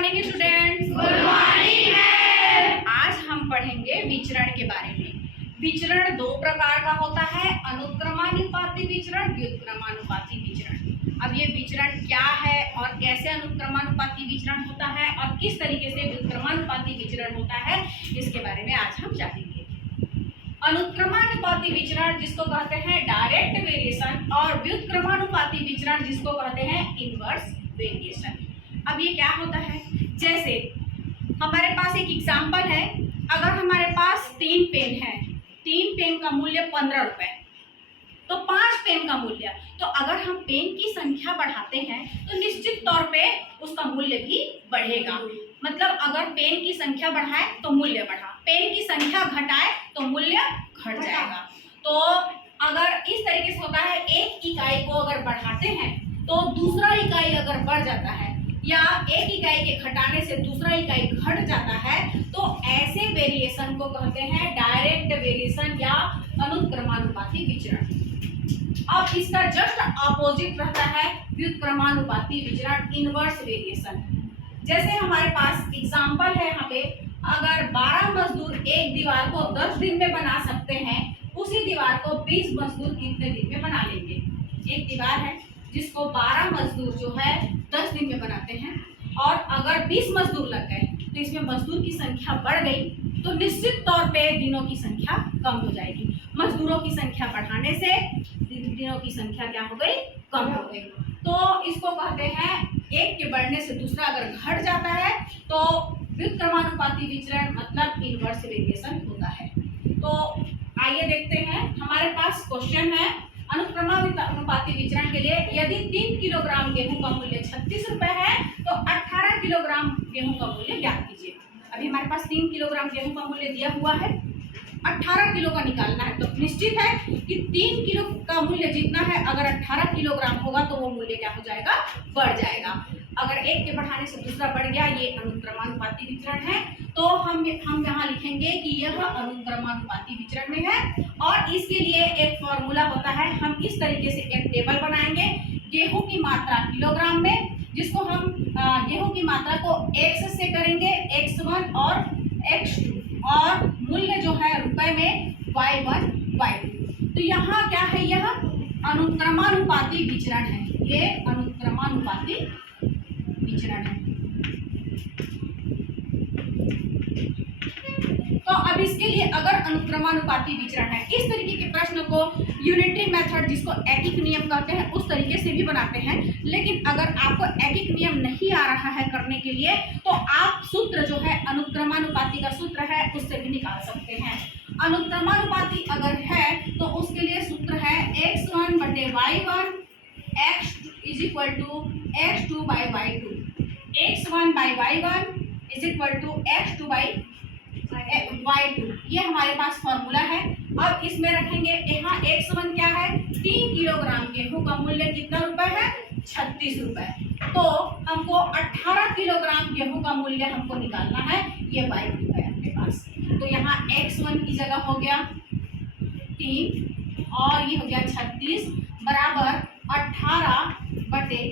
Morning students. Good morning ma'am. आज हम पढ़ेंगे विचरण के बारे में। विचरण दो प्रकार का होता है, अनुक्रमानुपाती विचरण, व्युत्क्रमानुपाती विचरण। अब ये विचरण क्या है और कैसे अनुक्रमानुपाती विचरण होता है और किस तरीके से व्युत्क्रमानुपाती विचरण होता है, इसके बारे में आज हम जानेंगे। अनुक्रमानुपाती विचरण जिसको कहते हैं डायरेक्ट वेरिएशन और व्युत्क्रमानुपाती विचरण जिसको कहते हैं इनवर्स वेरिएशन। अब ये क्या होता है, जैसे हमारे पास एक एग्जाम्पल है, अगर हमारे पास 3 पेन है, 3 पेन का मूल्य 15 रुपए, तो 5 पेन का मूल्य, तो अगर हम पेन की संख्या बढ़ाते हैं तो निश्चित तौर पे उसका मूल्य भी बढ़ेगा। मतलब अगर पेन की संख्या बढ़ाए तो मूल्य बढ़ा, पेन की संख्या घटाए तो मूल्य घट जाएगा। तो अगर इस तरीके से होता है, एक इकाई को अगर बढ़ाते हैं तो दूसरा इकाई अगर बढ़ जाता है या एक इकाई के घटाने से दूसरा इकाई घट जाता है, तो ऐसे वेरिएशन को कहते हैं डायरेक्ट वेरिएशन या अनुक्रमानुपाती विचरण। अब इसका जस्ट अपोजिट रहता है व्युत्क्रमानुपाती विचरण, इनवर्स वेरिएशन। जैसे हमारे पास एग्जांपल है, यहाँ पे अगर 12 मजदूर एक दीवार को 10 दिन में बना सकते हैं, उसी दीवार को 20 मजदूर कितने दिन में बना लेंगे। एक दीवार है जिसको 12 मजदूर जो है 10 दिन में बनाते हैं, और अगर 20 मजदूर लग गए तो इसमें मजदूर की संख्या बढ़ गई तो निश्चित तौर पे दिनों की संख्या कम हो जाएगी। मजदूरों की संख्या बढ़ाने से दिनों की संख्या क्या हो गई, कम हो गई। तो इसको कहते हैं, एक के बढ़ने से दूसरा अगर घट जाता है तो व्युत्क्रमानुपाती विचरण मतलब इनवर्स वेरिएशन होता है। तो आइए देखते हैं, हमारे पास क्वेश्चन है अनुक्रमानुपाती विचरण के लिए, यदि 3 किलोग्राम गेहूं का मूल्य 36 रुपए है तो 18 किलोग्राम गेहूं का मूल्य ज्ञात कीजिए। अभी हमारे पास 3 किलोग्राम गेहूं का मूल्य दिया हुआ है, 18 किलो का निकालना है, तो निश्चित है कि 3 किलो का मूल्य जितना है, अगर 18 किलोग्राम होगा तो वो मूल्य क्या हो जाएगा, बढ़ जाएगा। अगर एक के बढ़ाने से दूसरा बढ़ गया, ये अनुक्रमानुपाती विचरण है। तो हम यहाँ लिखेंगे कि यह अनुक्रमानुपाती विचरण में है। और इसके लिए एक फॉर्मूला होता है, हम इस तरीके से एक टेबल बनाएंगे, गेहूं की मात्रा किलोग्राम में, जिसको हम गेहूं की मात्रा को x से करेंगे, x1 और x2, और मूल्य जो है रुपए में y1 y2। तो यहाँ क्या है, यह अनुक्रमानुपाती विचरण है, ये अनुक्रमानुपाती विचरण है। तो अब इसके लिए अगर अनुक्रमानुपाती विचरण है, इस तरीके के प्रश्न को यूनिटरी मेथड जिसको एकिक नियम कहते हैं उस तरीके से भी बनाते हैं। लेकिन अगर आपको एकिक नियम नहीं आ रहा है करने के लिए, तो आप सूत्र जो है अनुक्रमानुपाती का सूत्र है उससे भी निकाल सकते हैं। अनुक्रमानुपाती अगर है तो उसके लिए सूत्र है x1 बटे y1 x2 is equal to x2 by y2, x1 by y1 is equal to x2 by y2। ये हमारे पास फॉर्मूला है। अब इसमें रखेंगे, यहाँ x1 क्या है, 3 किलोग्राम गेहूं का मूल्य कितना रुपए है, 36 रुपए। तो हमको 18 किलोग्राम गेहूं का मूल्य हमको निकालना है, ये y2 है अपने पास। तो यहाँ x1 की जगह हो गया 3 और ये हो गया 36 बराबर 18 बटे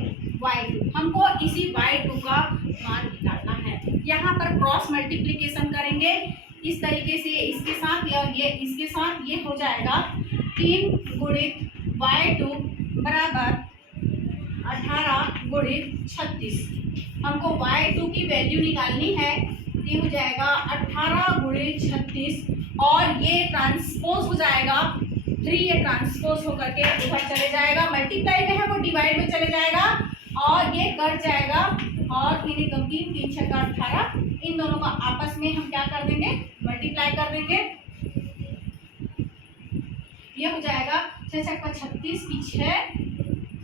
y2। हमको इसी y2 का मान निकालना है। यहाँ पर क्रॉस मल्टीप्लिकेशन करेंगे इस तरीके से, इसके साथ और ये इसके साथ, ये हो जाएगा 3 गुणित y2 बराबर 18 गुणित 36। हमको y2 की वैल्यू निकालनी है, ये हो जाएगा 18 गुणित 36, और ये ट्रांसपोज हो जाएगा 3, ये ट्रांसपोज होकर के उधर चले जाएगा, मल्टीप्लाई में है वो डिवाइड में चले जाएगा, और ये कट जाएगा, और 3 एकम 3, 3 छक्का 18, इन दोनों का आपस में हम क्या कर देंगे, मल्टीप्लाई कर देंगे। ये हो जाएगा 6 छक्का 36 की 6,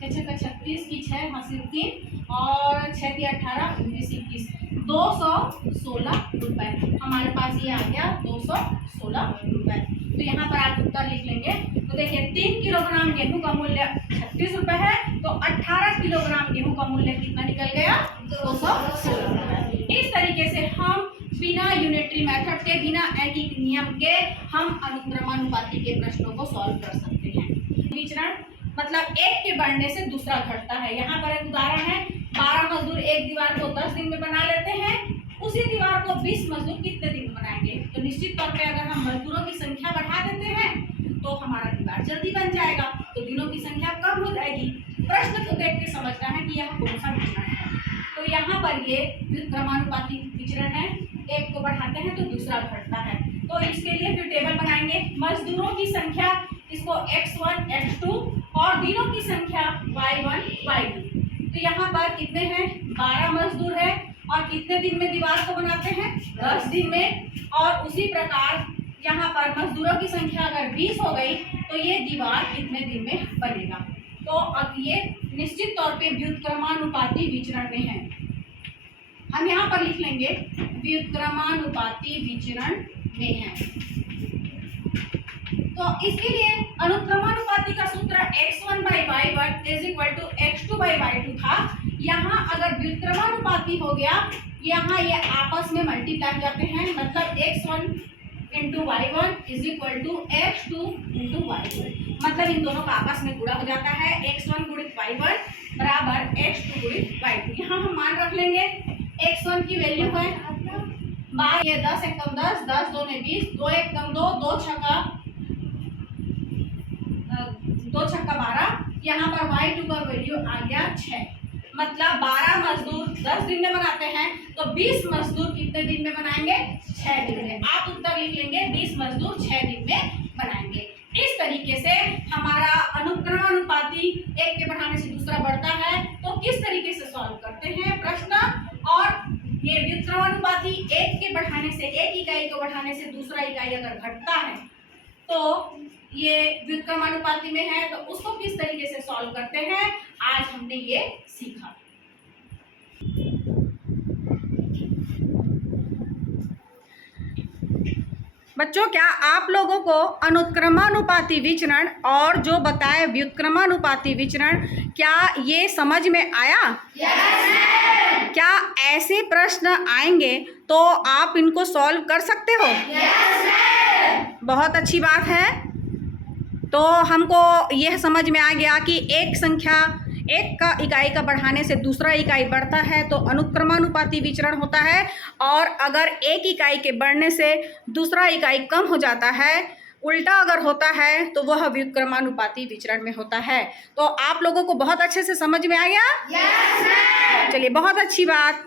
6 छक्का 36 की 6 हासिल 3, और 6 की 18 19 21, 216 रुपए हमारे पास ये आ गया, 216 रुपए। तो यहाँ पर आप उत्तर लिख लेंगे। तो देखिए 3 किलोग्राम गेहूं का मूल्य 36 रुपए है, तो 18 किलोग्राम गेहूं का मूल्य कितना निकल गया, 216 रुपए। इस तरीके से हम बिना यूनिटरी मेथड के, बिना एकिक नियम के हम अनुक्रमानुपाती के प्रश्नों को सॉल्व कर सकते हैं। विचरण मतलब एक के बढ़ने से दूसरा घटता है। यहाँ पर एक उदाहरण है, 12 मजदूर एक दीवार को 10 दिन में बना लेते हैं, को 20 मजदूर कितने दिन में बनाएंगे? तो निश्चित तौर पे अगर हम मजदूरों की संख्या बढ़ा देते हैं तो हमारा दीवार जल्दी बन जाएगा, तो दिनों की संख्या कम हो जाएगी। प्रश्न को देख के समझना है कि यह कौन सा विचरण है। तो यहाँ पर ये व्युत्क्रमानुपाती विचरण है, एक को बढ़ाते हैं तो दूसरा घटता है। तो इसके लिए फिर टेबल बनाएंगे। मजदूरों की संख्या इसको x1 x2 और दिनों की संख्या y1 y2। तो यहाँ पर कितने हैं? 12 मजदूर है और कितने दिन में दीवार को बनाते हैं? 10 दिन में। और उसी प्रकार यहाँ पर मजदूरों की संख्या अगर 20 हो गई तो ये दीवार कितने दिन में बनेगा? तो अब ये निश्चित तौर पे व्युत्क्रमानुपाती विचरण में है। हम यहाँ पर लिख लेंगे व्युत्क्रमानुपाती विचरण में है। तो इसके लिए अनुक्रमानुपाती का सूत्र x1/y1 = x2/y2 था। यहाँ अगर व्युत्क्रमानुपाती हो गया, यहाँ ये आपस में मल्टीप्लाई हो जाते हैं, मतलब x1 × y1 = x2 × y2, मतलब इन दोनों का आपस में गुणा हो जाता है। x1 × y1 बराबर x2 × y2। यहाँ हम मान रख लेंगे x1 की वैल्यू है 12, ये 10 × 10, 10 2 ने 20, 2 × 1 2, 2 छक्का 12। यहाँ पर y2 का वैल्यू आ गया 6, मतलब 12 मजदूर 10 दिन में बनाते हैं तो 20 मजदूर कितने दिन में बनाएंगे? 6 दिन में। आप उत्तर लिख लेंगे 20 मजदूर 6 दिन में बनाएंगे। इस तरीके से हमारा अनुक्रमानुपाती एक के बढ़ाने से दूसरा बढ़ता है। तो किस तरीके से सॉल्व करते हैं प्रश्न, और ये व्युत्क्रमानुपाती एक के बढ़ाने से, एक इकाई को बढ़ाने से दूसरा इकाई अगर घटता है तो ये व्युत्क्रमानुपाती में है, तो उसको किस तरीके से सॉल्व करते हैं आज हमने ये सीखा। बच्चों, क्या आप लोगों को अनुक्रमानुपाती विचरण और जो बताए व्युत्क्रमानुपाती विचरण, क्या ये समझ में आया? Yes, क्या ऐसे प्रश्न आएंगे तो आप इनको सॉल्व कर सकते हो? yes, बहुत अच्छी बात है। तो हमको यह समझ में आ गया कि एक संख्या, एक का इकाई का बढ़ाने से दूसरा इकाई बढ़ता है तो अनुक्रमानुपाती विचरण होता है, और अगर एक इकाई के बढ़ने से दूसरा इकाई कम हो जाता है, उल्टा अगर होता है तो वह व्युत्क्रमानुपाती विचरण में होता है। तो आप लोगों को बहुत अच्छे से समझ में आ गया? yes, चलिए, बहुत अच्छी बात।